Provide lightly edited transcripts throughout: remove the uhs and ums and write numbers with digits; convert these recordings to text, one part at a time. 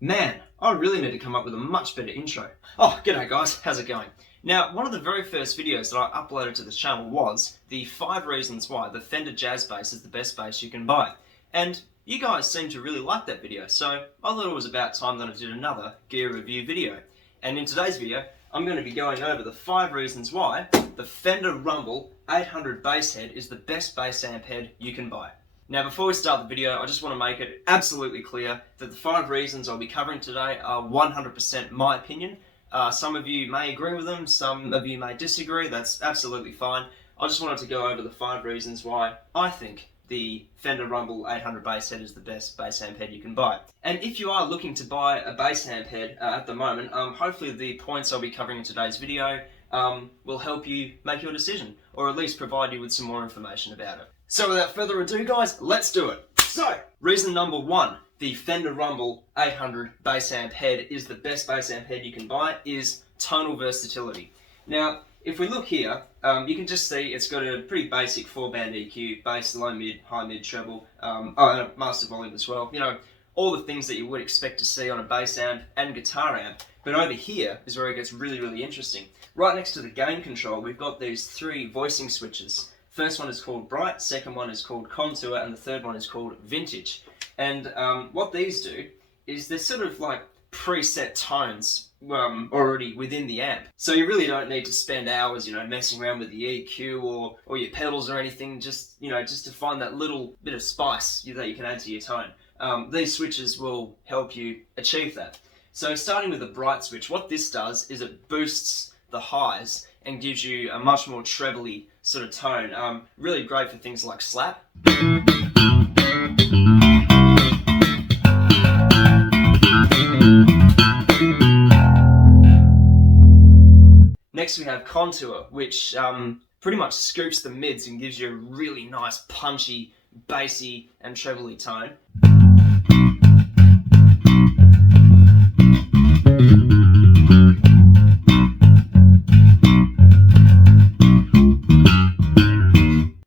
Man, I really need to come up with a much better intro. Oh, g'day guys, how's it going? Now, one of the very first videos that I uploaded to this channel was the 5 reasons why the Fender Jazz bass is the best bass you can buy. And you guys seem to really like that video, so I thought it was about time that I did another gear review video. And in today's video, I'm going to be going over the 5 reasons why the Fender Rumble 800 bass head is the best bass amp head you can buy. Now, before we start the video, I just want to make it absolutely clear that the 5 reasons I'll be covering today are 100% my opinion. Some of you may agree with them, some of you may disagree, that's absolutely fine. I just wanted to go over the 5 reasons why I think the Fender Rumble 800 bass head is the best bass amp head you can buy. And if you are looking to buy a bass amp head at the moment, hopefully the points I'll be covering in today's video will help you make your decision, or at least provide you with some more information about it. So without further ado guys, let's do it. So, reason number 1, the Fender Rumble 800 bass amp head is the best bass amp head you can buy, is tonal versatility. Now, if we look here, you can just see it's got a pretty basic 4-band EQ, bass, low mid, high mid, treble, and a master volume as well. You know, all the things that you would expect to see on a bass amp and guitar amp. But over here is where it gets really, really interesting. Right next to the gain control, we've got these 3 voicing switches. First one is called Bright, second one is called Contour, and the third one is called Vintage. And what these do is they're sort of like preset tones already within the amp. So you really don't need to spend hours, messing around with the EQ or your pedals or anything, just to find that little bit of spice that you can add to your tone. These switches will help you achieve that. So starting with the Bright switch, what this does is it boosts the highs and gives you a much more trebly sort of tone. Really great for things like slap. Next we have Contour, which pretty much scoops the mids and gives you a really nice punchy, bassy and trebly tone.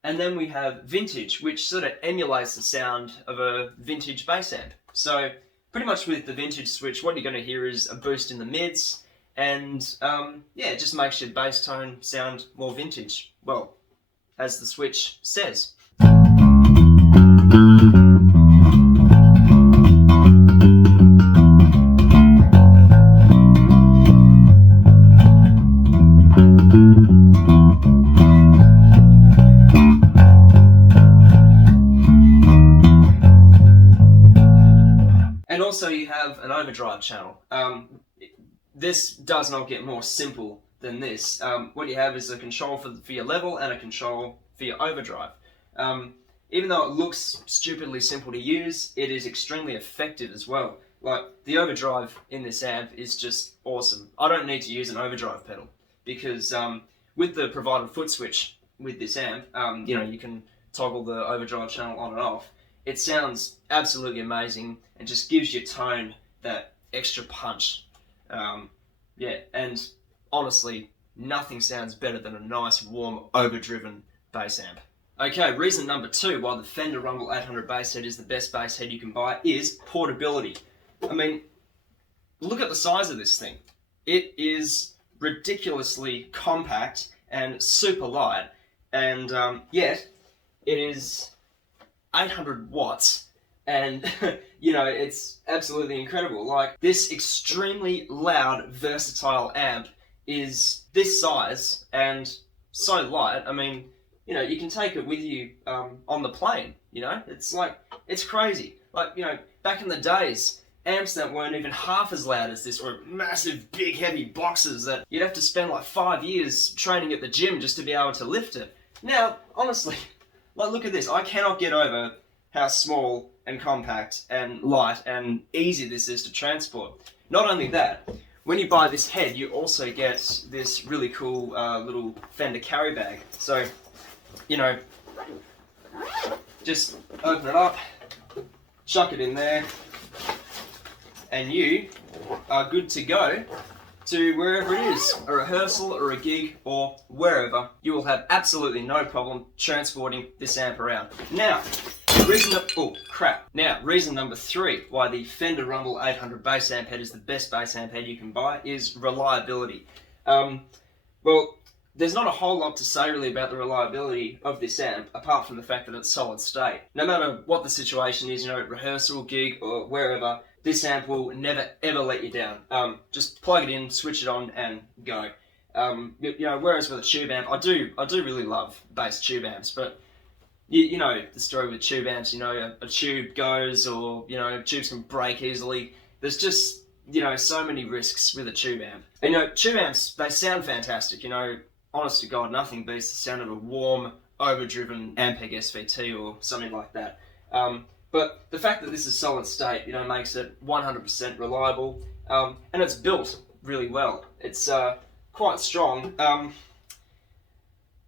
And then we have Vintage, which sort of emulates the sound of a vintage bass amp. So pretty much with the Vintage switch, what you're going to hear is a boost in the mids, and it just makes your bass tone sound more vintage. Well, as the switch says. And also you have an overdrive channel. This does not get more simple than this. What you have is a control for your level and a control for your overdrive. Even though it looks stupidly simple to use, it is extremely effective as well. Like, the overdrive in this amp is just awesome. I don't need to use an overdrive pedal because with the provided foot switch with this amp, you can toggle the overdrive channel on and off. It sounds absolutely amazing and just gives your tone that extra punch. And honestly, nothing sounds better than a nice, warm, overdriven bass amp. Okay, reason number 2 why the Fender Rumble 800 bass head is the best bass head you can buy is portability. I mean, look at the size of this thing. It is ridiculously compact and super light, and yet it is 800 watts. And, it's absolutely incredible. Like, this extremely loud, versatile amp is this size and so light. I mean, you can take it with you on the plane, it's crazy. Like, back in the days, amps that weren't even half as loud as this were massive, big, heavy boxes that you'd have to spend like 5 years training at the gym just to be able to lift it. Now, honestly, like, look at this. I cannot get over how small and compact and light and easy this is to transport. Not only that, when you buy this head, you also get this really cool little Fender carry bag. So, just open it up, chuck it in there, and you are good to go to wherever it is, a rehearsal or a gig or wherever. You will have absolutely no problem transporting this amp around. Now, Reason number 3 why the Fender Rumble 800 bass amp head is the best bass amp head you can buy is reliability. Well, there's not a whole lot to say really about the reliability of this amp, apart from the fact that it's solid state. No matter what the situation is, rehearsal, gig, or wherever, this amp will never ever let you down. Just plug it in, switch it on, and go. Whereas with a tube amp, I do really love bass tube amps, but you know the story with tube amps. A tube goes, or tubes can break easily. There's just so many risks with a tube amp. And tube amps, they sound fantastic. Honest to God, nothing beats the sound of a warm, overdriven Ampeg SVT or something like that. But the fact that this is solid state, makes it 100% reliable, and it's built really well. It's quite strong.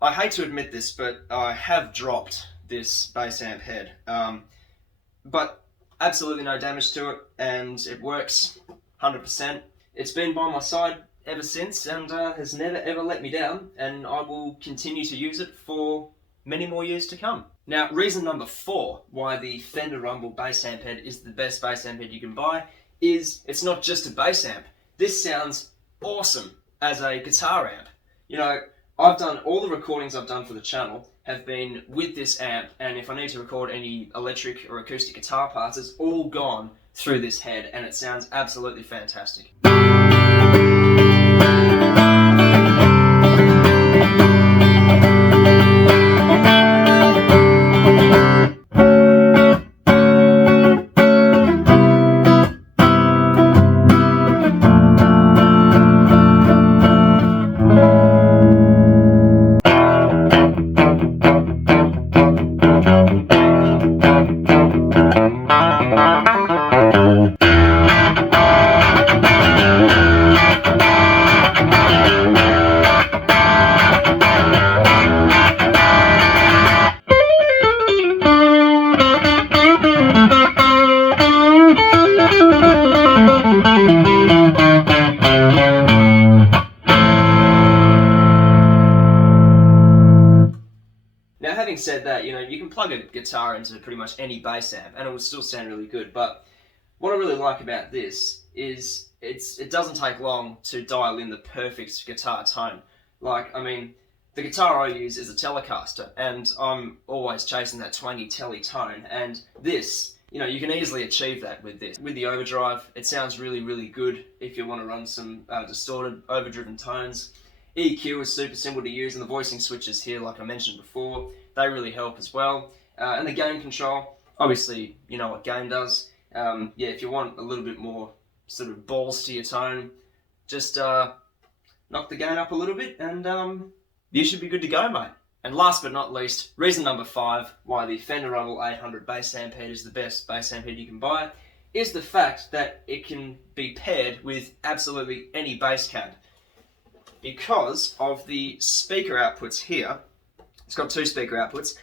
I hate to admit this, but I have dropped this bass amp head, but absolutely no damage to it, and it works 100%. It's been by my side ever since, and has never ever let me down, and I will continue to use it for many more years to come. Now, reason number 4 why the Fender Rumble bass amp head is the best bass amp head you can buy is it's not just a bass amp. This sounds awesome as a guitar amp. I've done all the recordings I've done for the channel have been with this amp, and if I need to record any electric or acoustic guitar parts, it's all gone through this head, and it sounds absolutely fantastic. Now, having said that, you can plug a guitar into pretty much any bass amp and it will still sound really good, but what I really like about this is it doesn't take long to dial in the perfect guitar tone. The guitar I use is a Telecaster, and I'm always chasing that twangy telly tone, and this, you can easily achieve that with this. With the overdrive, it sounds really, really good if you want to run some distorted, overdriven tones. EQ is super simple to use, and the voicing switches here, like I mentioned before, they really help as well. And the gain control, obviously, you know what gain does. If you want a little bit more sort of balls to your tone, just knock the gain up a little bit, and you should be good to go, mate. And last but not least, reason number 5 why the Fender Rumble 800 bass amp head is the best bass amp head you can buy is the fact that it can be paired with absolutely any bass cab. Because of the speaker outputs here, it's got 2 speaker outputs.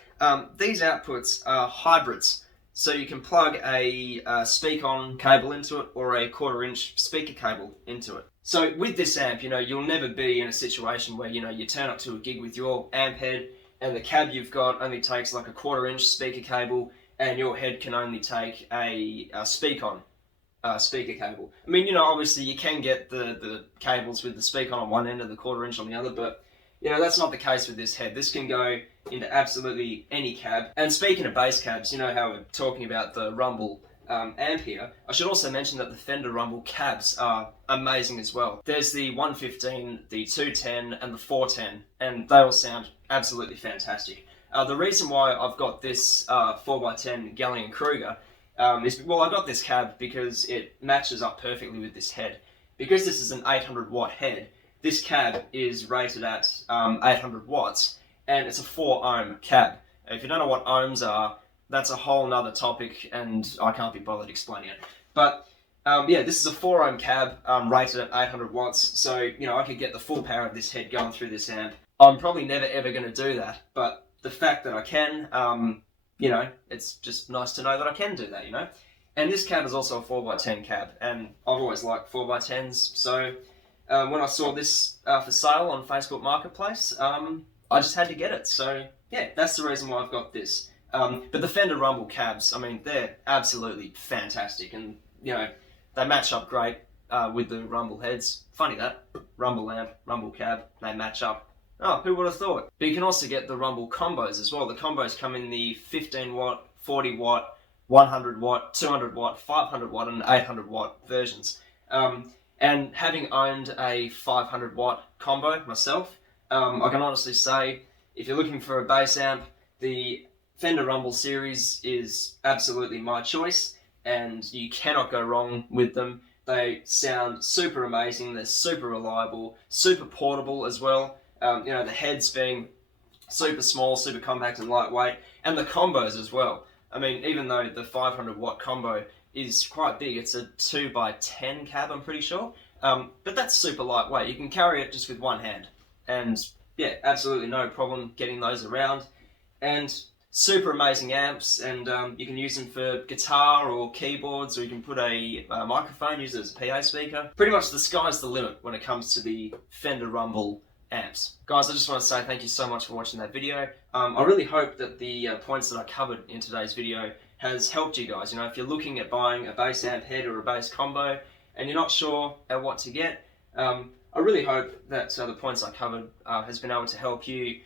These outputs are hybrids, so you can plug a speak-on cable into it or a 1/4 inch speaker cable into it. So with this amp, you'll never be in a situation where you turn up to a gig with your amp head and the cab you've got only takes like a 1/4 inch speaker cable, and your head can only take a speak-on speaker cable. Obviously you can get the cables with the speak-on one end and the 1/4 inch on the other, but that's not the case with this head. This can go into absolutely any cab. And speaking of bass cabs, how we're talking about the Rumble amp here, I should also mention that the Fender Rumble cabs are amazing as well. There's the 115, the 210, and the 410, and they all sound absolutely fantastic. The reason why I've got this 4x10 Gallion Kruger is, well, I got this cab because it matches up perfectly with this head. Because this is an 800 watt head, this cab is rated at 800 watts, and it's a 4 ohm cab. If you don't know what ohms are, that's a whole nother topic, and I can't be bothered explaining it. But this is a 4 ohm cab rated at 800 watts, so I could get the full power of this head going through this amp. I'm probably never ever going to do that, but the fact that I can, it's just nice to know that I can do that, And this cab is also a 4x10 cab, and I've always liked 4x10s, so when I saw this for sale on Facebook Marketplace, I just had to get it. So yeah, that's the reason why I've got this. But the Fender Rumble cabs, I mean, they're absolutely fantastic, and you know, they match up great with the Rumble heads. Funny that, Rumble amp, Rumble cab, they match up. Oh, who would have thought? But you can also get the Rumble combos as well. The combos come in the 15 watt, 40 watt, 100 watt, 200 watt, 500 watt, and 800 watt versions. And having owned a 500 watt combo myself, I can honestly say, if you're looking for a bass amp, the Fender Rumble series is absolutely my choice, and you cannot go wrong with them. They sound super amazing, they're super reliable, super portable as well. You know, the heads being super small, super compact and lightweight, and the combos as well. I mean, even though the 500 watt combo is quite big, it's a 2x10 cab, I'm pretty sure, but that's super lightweight. You can carry it just with one hand, and yeah, absolutely no problem getting those around. And super amazing amps, and you can use them for guitar or keyboards, or you can put a microphone, use it as a PA speaker. Pretty much the sky's the limit when it comes to the Fender Rumble amps. Guys, I just want to say thank you so much for watching that video. I really hope that the points that I covered in today's video has helped you guys. You know, if you're looking at buying a bass amp head or a bass combo and you're not sure what to get, I really hope that the points I covered has been able to help you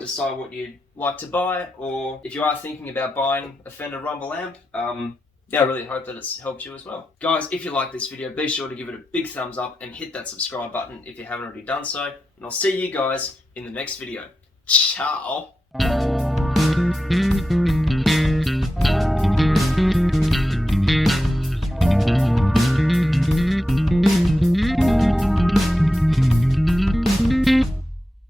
decide what you'd like to buy, or if you are thinking about buying a Fender Rumble amp, yeah, I really hope that it's helped you as well. Guys, if you like this video, be sure to give it a big thumbs up and hit that subscribe button if you haven't already done so. And I'll see you guys in the next video. Ciao!